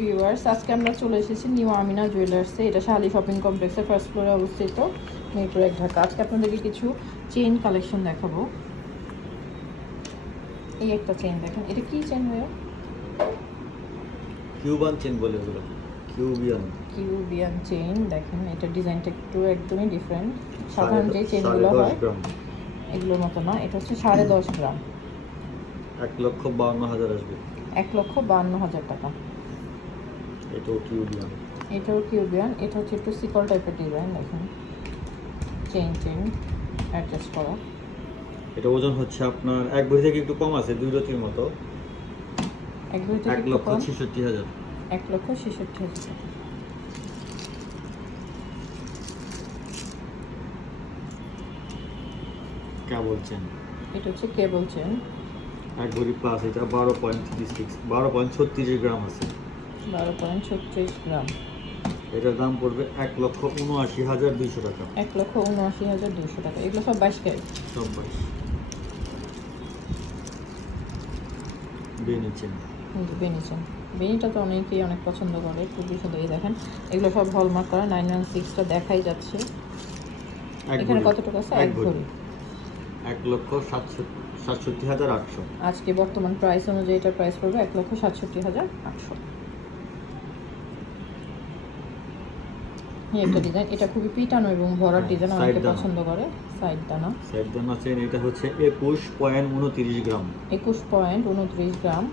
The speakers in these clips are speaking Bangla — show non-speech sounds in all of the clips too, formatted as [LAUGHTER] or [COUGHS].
ভিউয়ার্স আজকে আমরা চলে এসেছি নিউ আমিনা জুয়েলার্সে এটা শাহালি শপিং কমপ্লেক্সের ফার্স্ট ফ্লোরে অবস্থিত মিরপুর এক ঢাকা। আজকে আপনাদেরকে কিছু চেইন কালেকশন দেখাবো। এই একটা চেইন দেখেন। এটা কি চেইন ভাইয়া? কিউবান চেন বলে ওগুলো। কিউবিয়ান কিউবিয়ান চেইন দেখেন এটা ডিজাইনটা একটু একদমই ডিফারেন্ট সাধারণ যে চেইনগুলো হয় এগুলোর মতো না এটা হচ্ছে সাড়ে দশ গ্রাম। এক লক্ষ বাউন্ন হাজার আসবে। এক লক্ষ বান্ন হাজার টাকা। এটাও কিউবিয়ান এটাও কিউবিয়ান এটা হচ্ছে একটু সিকল টাইপের ডিজাইন দেখেন। চেইন চেইন অ্যাডজাস্ট করা। এটা ওজন হচ্ছে আপনার এক ভরি থেকে একটু কম আছে দুই রতির মতো। এক দুই থেকে এক লক্ষ ছেষট্টি হাজার। এক লক্ষ ছেষট্টি হাজার টাকা। কে বলছেন এটা হচ্ছে কেবল চেন এক ভরি প্লাস এটা বারো পয়েন্ট থ্রি সিক্স বারো পয়েন্ট ছত্রিশ গ্রাম আছে। বারো পয়েন্ট ছত্রিশ গ্রাম। এটার দাম পড়বে এক লক্ষ উনআশি হাজার দুইশো টাকা। এক লক্ষ উনআশি হাজার দুশো টাকা। এগুলো সব বাইশ ক্যারেট। সব বাইশ। বেনি চেন বেনি চেন বেনিটা তো অনেকেই অনেক পছন্দ করে খুবই সুন্দর। এই দেখেন এগুলো সব হলমার্ক করা নাইন ওয়ান সিক্সটা দেখাই যাচ্ছে। এখানে ভরি। কতটুকু আছে? এক ভরি। এক লক্ষ সাতষট্টি হাজার আটশো। আজকে বর্তমান প্রাইস অনুযায়ী এটার প্রাইস পড়বে এক লক্ষ সাতষট্টি হাজার আটশো। একটা ডিজাইন এটা খুবই পিটানো এবং ভরার ডিজাইন অনেকে পছন্দ করে সাইড দানা। সাইড দাম আছে এটা হচ্ছে একুশ পয়েন্ট উনতিরিশ গ্রাম। একুশ পয়েন্ট উনত্রিশ গ্রাম।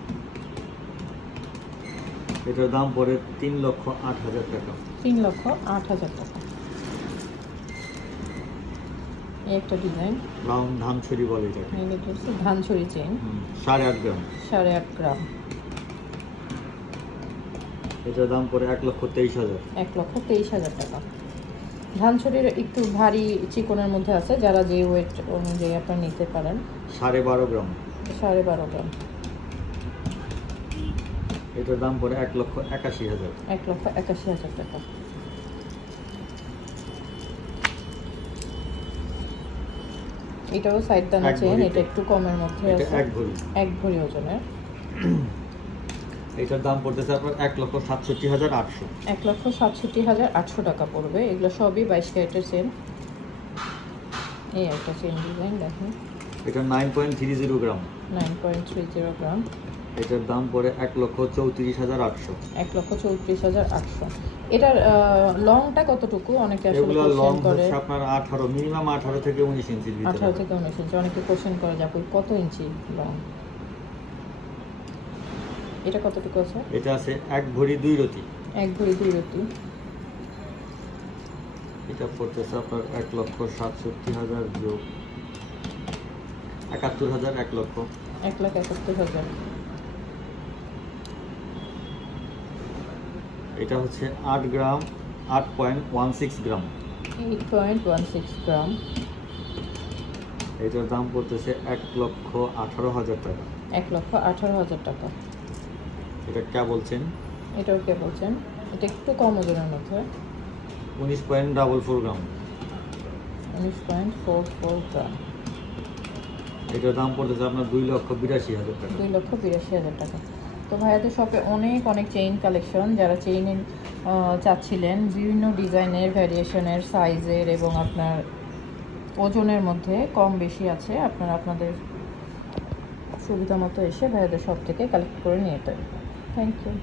এটার দাম পড়ে তিন লক্ষ আট হাজার টাকা। তিন লক্ষ আট হাজার টাকা। একটা ডিজাইন রাউন্ড ধানছড়ি বলে এটাকে। এটা হচ্ছে ধানছড়ি চেন সাড়ে আট গ্রাম। সাড়ে আট গ্রাম। এটার দাম পড়ে এক লক্ষ তেইশ হাজার। এক লক্ষ তেইশ হাজার টাকা। ধানছড়ির একটু ভারী চিকনের মধ্যে আছে যারা যে ওয়েট অনুযায়ী আপনারা নিতে পারেন। সাড়ে বারো গ্রাম। সাড়ে বারো গ্রাম। এটার দাম পড়ে এক লক্ষ একাশি হাজার। এক লক্ষ একাশি হাজার টাকা। এটাও সাইড দানা চেন এটা একটু কমের মধ্যে এটা আছে। এক ভরি। এক ভরি ওজনের। [COUGHS] এটার দাম পড়তেছে আপনার এক লক্ষ সাতষট্টি হাজার আটশো। এক লক্ষ সাতষট্টি হাজার আটশো টাকা পড়বে। এগুলো সবই বাইশ ক্যারেটের চেন এই একটা চেন ডিজাইন দেখেন। এটা nine point three zero gram nine point three zero gram এটার দাম পড়ে এক লক্ষ চৌত্রিশ হাজার আটশো। এক লক্ষ চৌত্রিশ হাজার আটশো। এটার লংটা কতটুকু? অনেকে আসলে এগুলো লং করে। আপনার আঠারো মিনিমাম আঠারো থেকে উনিশ ইঞ্চি ভিতরে। আঠারো থেকে উনিশ ইঞ্চি অনেকে কোশ্চেন করে যে কত ইঞ্চি লং এটা কতটুকু আছে? এটা আছে এক ভরি দুই রতি। এক ভরি দুই রতি। এটা পড়তেছে আপনার এক লক্ষ সাতষট্টি হাজার যোগ একাত্তর হাজার এক লক্ষ। এক লাখ একাত্তর হাজার। এটা হচ্ছে আট গ্রাম আট point one six gram. Eight point one six gram. এটার দাম পড়তেছে এক লক্ষ আঠারো হাজার টাকা। এক লক্ষ আঠারো হাজার টাকা। এটা কে বলছেন? এটাও কে বলছেন? এটা একটু কম ওজনের মধ্যে। উনিশ পয়েন্ট ডাবল ফোর গ্রাম। উনিশ পয়েন্ট ফোর ফোর গ্রাম। এটার দাম পড়তেছে আপনার দুই লক্ষ বিরাশি হাজার টাকা। দুই লক্ষ বিরাশি হাজার টাকা। তো ভাইয়াদের শপে অনেক অনেক চেইন কালেকশন যারা চেইন চাচ্ছিলেন বিভিন্ন ডিজাইনের ভ্যারিয়েশনের সাইজের এবং আপনার ওজনের মধ্যে কম বেশি আছে আপনারা আপনাদের সুবিধা মতো এসে ভাইয়াদের শপ থেকে কালেক্ট করে নিয়ে যেতে Thank you.